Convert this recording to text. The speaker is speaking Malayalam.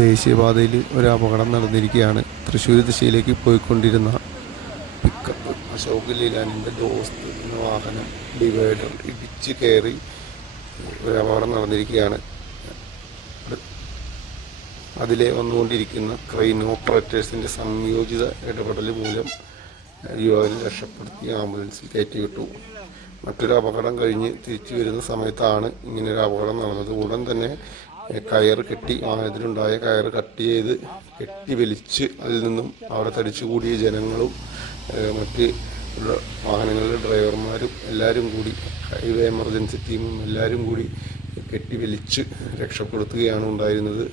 ദേശീയപാതയിൽ ഒരു അപകടം നടന്നിരിക്കുകയാണ്. തൃശ്ശൂർ ദിശയിലേക്ക് പോയിക്കൊണ്ടിരുന്ന പിക്കപ്പ് അശോക് ലീലാനിൻ്റെ ദോസ്ത് എന്ന വാഹനം ഡിവൈഡർ ഇടിച്ച് കയറി ഒരു അപകടം നടന്നിരിക്കുകയാണ്. അതിലെ വന്നുകൊണ്ടിരിക്കുന്ന ക്രെയിൻ ഓപ്പറേറ്റേഴ്സിൻ്റെ സംയോജിത ഇടപെടൽ മൂലം യുവാവിനെ രക്ഷപ്പെടുത്തി ആംബുലൻസിൽ കയറ്റിവിട്ടു. മറ്റൊരു അപകടം കഴിഞ്ഞ് തിരിച്ചു വരുന്ന സമയത്താണ് ഇങ്ങനൊരു അപകടം നടന്നത്. ഉടൻ തന്നെ കയറ് കെട്ടി വാഹനത്തിലുണ്ടായ കയറ് കട്ട് ചെയ്ത് കെട്ടി വലിച്ച് അതിൽ നിന്നും അവിടെ തടിച്ചുകൂടിയ ജനങ്ങളും മറ്റ് വാഹനങ്ങളിലെ ഡ്രൈവർമാരും എല്ലാവരും കൂടി ഹൈവേ എമർജൻസി ടീമും എല്ലാവരും കൂടി കെട്ടി വലിച്ച് രക്ഷപ്പെടുത്തുകയാണ് ഉണ്ടായിരുന്നത്.